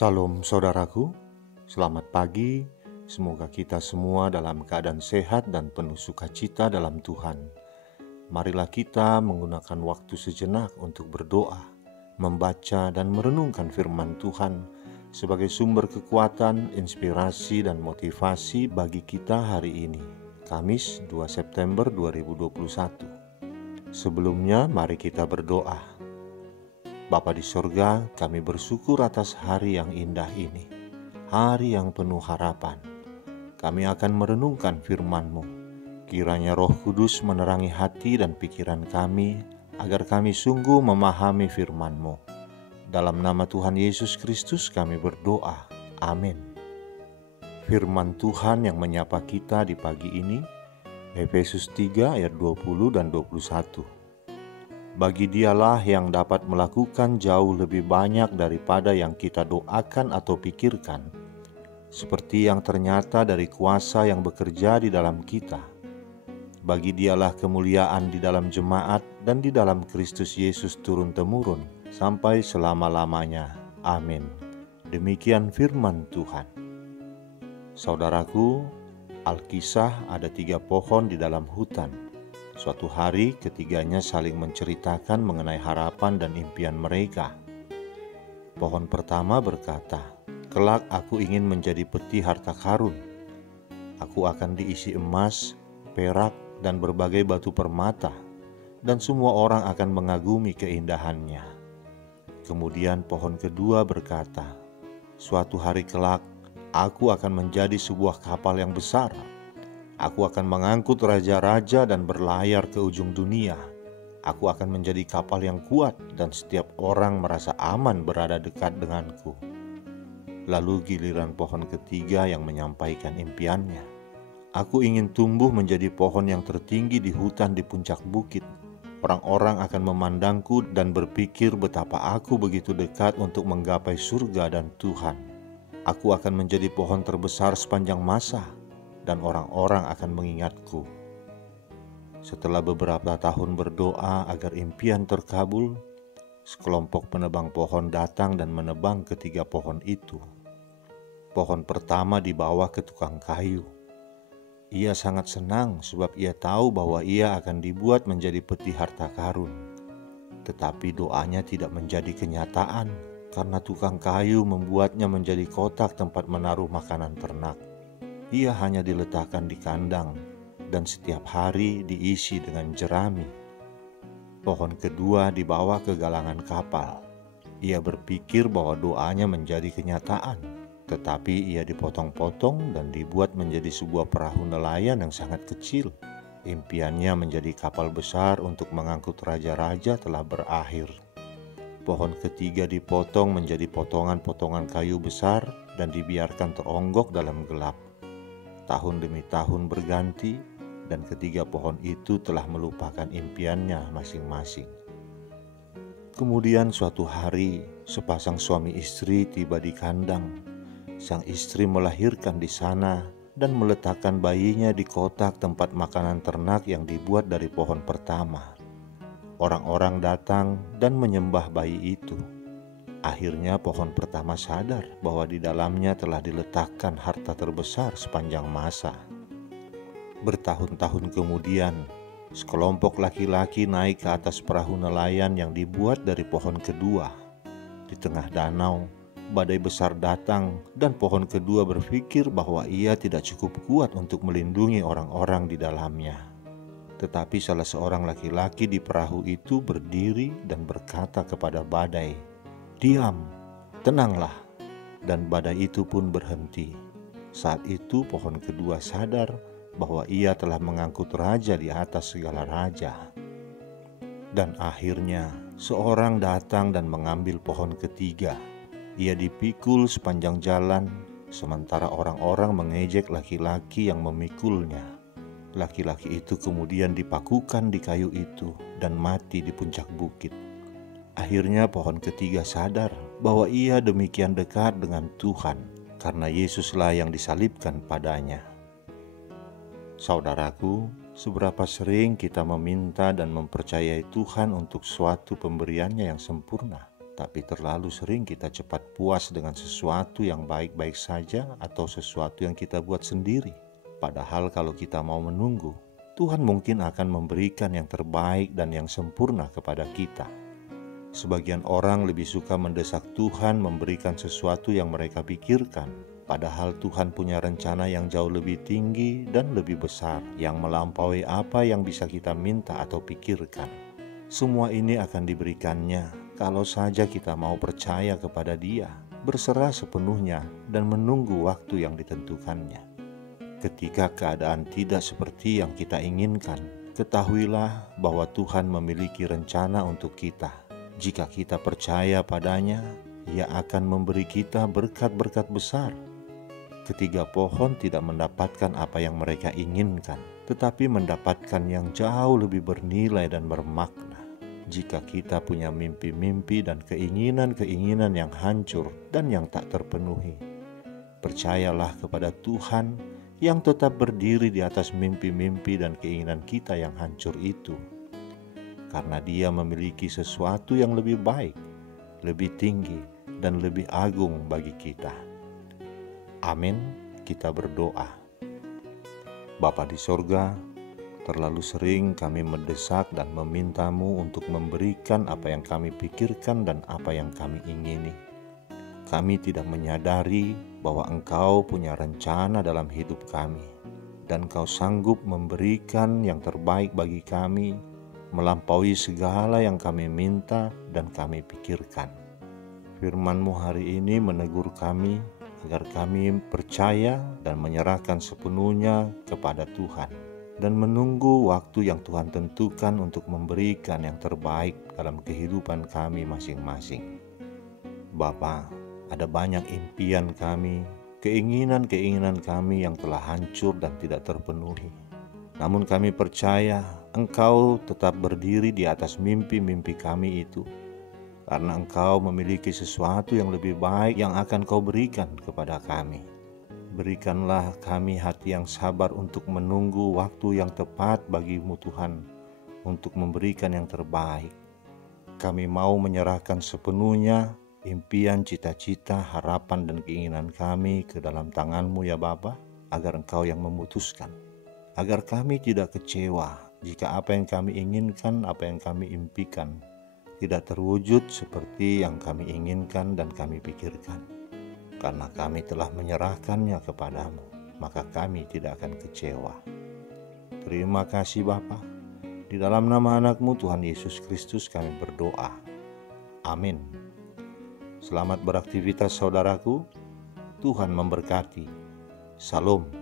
Salam saudaraku, selamat pagi. Semoga kita semua dalam keadaan sehat dan penuh sukacita dalam Tuhan. Marilah kita menggunakan waktu sejenak untuk berdoa, membaca dan merenungkan firman Tuhan sebagai sumber kekuatan, inspirasi dan motivasi bagi kita hari ini, Kamis 2 September 2021. Sebelumnya mari kita berdoa. Bapa di sorga, kami bersyukur atas hari yang indah ini, hari yang penuh harapan. Kami akan merenungkan firman-Mu. Kiranya Roh Kudus menerangi hati dan pikiran kami, agar kami sungguh memahami firman-Mu. Dalam nama Tuhan Yesus Kristus kami berdoa. Amin. Firman Tuhan yang menyapa kita di pagi ini, Efesus 3 ayat 20 dan 21. Bagi Dialah yang dapat melakukan jauh lebih banyak daripada yang kita doakan atau pikirkan, seperti yang ternyata dari kuasa yang bekerja di dalam kita. Bagi Dialah kemuliaan di dalam jemaat dan di dalam Kristus Yesus turun-temurun sampai selama-lamanya. Amin. Demikian firman Tuhan. Saudaraku, Alkisah ada 3 pohon di dalam hutan. Suatu hari ketiganya saling menceritakan mengenai harapan dan impian mereka. Pohon pertama berkata, "Kelak aku ingin menjadi peti harta karun. Aku akan diisi emas, perak, dan berbagai batu permata, dan semua orang akan mengagumi keindahannya." Kemudian pohon kedua berkata, "Suatu hari kelak aku akan menjadi sebuah kapal yang besar. Aku akan mengangkut raja-raja dan berlayar ke ujung dunia. Aku akan menjadi kapal yang kuat dan setiap orang merasa aman berada dekat denganku." Lalu giliran pohon ketiga yang menyampaikan impiannya. "Aku ingin tumbuh menjadi pohon yang tertinggi di hutan di puncak bukit. Orang-orang akan memandangku dan berpikir betapa aku begitu dekat untuk menggapai surga dan Tuhan. Aku akan menjadi pohon terbesar sepanjang masa, dan orang-orang akan mengingatku." Setelah beberapa tahun berdoa agar impian terkabul, sekelompok penebang pohon datang dan menebang ketiga pohon itu. Pohon pertama dibawa ke tukang kayu. Ia sangat senang sebab ia tahu bahwa ia akan dibuat menjadi peti harta karun. Tetapi doanya tidak menjadi kenyataan karena tukang kayu membuatnya menjadi kotak tempat menaruh makanan ternak. Ia hanya diletakkan di kandang dan setiap hari diisi dengan jerami. Pohon kedua dibawa ke galangan kapal. Ia berpikir bahwa doanya menjadi kenyataan, tetapi ia dipotong-potong dan dibuat menjadi sebuah perahu nelayan yang sangat kecil. Impiannya menjadi kapal besar untuk mengangkut raja-raja telah berakhir. Pohon ketiga dipotong menjadi potongan-potongan kayu besar dan dibiarkan teronggok dalam gelap. Tahun demi tahun berganti, dan ketiga pohon itu telah melupakan impiannya masing-masing. Kemudian suatu hari, sepasang suami istri tiba di kandang. Sang istri melahirkan di sana dan meletakkan bayinya di kotak tempat makanan ternak yang dibuat dari pohon pertama. Orang-orang datang dan menyembah bayi itu. Akhirnya pohon pertama sadar bahwa di dalamnya telah diletakkan harta terbesar sepanjang masa. Bertahun-tahun kemudian, sekelompok laki-laki naik ke atas perahu nelayan yang dibuat dari pohon kedua. Di tengah danau, badai besar datang dan pohon kedua berpikir bahwa ia tidak cukup kuat untuk melindungi orang-orang di dalamnya. Tetapi salah seorang laki-laki di perahu itu berdiri dan berkata kepada badai, "Diam, tenanglah." Dan badai itu pun berhenti. Saat itu pohon kedua sadar bahwa ia telah mengangkut raja di atas segala raja. Dan akhirnya seorang datang dan mengambil pohon ketiga. Ia dipikul sepanjang jalan, sementara orang-orang mengejek laki-laki yang memikulnya. Laki-laki itu kemudian dipakukan di kayu itu dan mati di puncak bukit. Akhirnya pohon ketiga sadar bahwa ia demikian dekat dengan Tuhan karena Yesuslah yang disalibkan padanya. Saudaraku, seberapa sering kita meminta dan mempercayai Tuhan untuk suatu pemberiannya yang sempurna, tapi terlalu sering kita cepat puas dengan sesuatu yang baik-baik saja atau sesuatu yang kita buat sendiri. Padahal kalau kita mau menunggu, Tuhan mungkin akan memberikan yang terbaik dan yang sempurna kepada kita. Sebagian orang lebih suka mendesak Tuhan memberikan sesuatu yang mereka pikirkan, padahal Tuhan punya rencana yang jauh lebih tinggi dan lebih besar, yang melampaui apa yang bisa kita minta atau pikirkan. Semua ini akan diberikannya kalau saja kita mau percaya kepada Dia, berserah sepenuhnya dan menunggu waktu yang ditentukannya. Ketika keadaan tidak seperti yang kita inginkan, ketahuilah bahwa Tuhan memiliki rencana untuk kita. Jika kita percaya padanya, Ia akan memberi kita berkat-berkat besar. Ketiga pohon tidak mendapatkan apa yang mereka inginkan, tetapi mendapatkan yang jauh lebih bernilai dan bermakna. Jika kita punya mimpi-mimpi dan keinginan-keinginan yang hancur dan yang tak terpenuhi, percayalah kepada Tuhan yang tetap berdiri di atas mimpi-mimpi dan keinginan kita yang hancur itu. Karena Dia memiliki sesuatu yang lebih baik, lebih tinggi, dan lebih agung bagi kita. Amin. Kita berdoa. Bapa di sorga, terlalu sering kami mendesak dan meminta-Mu untuk memberikan apa yang kami pikirkan dan apa yang kami ingini. Kami tidak menyadari bahwa Engkau punya rencana dalam hidup kami, dan Kau sanggup memberikan yang terbaik bagi kami, melampaui segala yang kami minta dan kami pikirkan. Firman-Mu hari ini menegur kami agar kami percaya dan menyerahkan sepenuhnya kepada Tuhan, dan menunggu waktu yang Tuhan tentukan untuk memberikan yang terbaik dalam kehidupan kami masing-masing. Bapa, ada banyak impian kami, keinginan-keinginan kami yang telah hancur dan tidak terpenuhi. Namun kami percaya Engkau tetap berdiri di atas mimpi-mimpi kami itu, karena Engkau memiliki sesuatu yang lebih baik yang akan Kau berikan kepada kami. Berikanlah kami hati yang sabar untuk menunggu waktu yang tepat bagi-Mu Tuhan, untuk memberikan yang terbaik. Kami mau menyerahkan sepenuhnya impian, cita-cita, harapan, dan keinginan kami ke dalam tangan-Mu ya Bapa, agar Engkau yang memutuskan. Agar kami tidak kecewa jika apa yang kami inginkan, apa yang kami impikan tidak terwujud seperti yang kami inginkan dan kami pikirkan. Karena kami telah menyerahkannya kepadamu, maka kami tidak akan kecewa. Terima kasih Bapa. Di dalam nama anak-Mu Tuhan Yesus Kristus kami berdoa. Amin. Selamat beraktivitas saudaraku. Tuhan memberkati. Salam.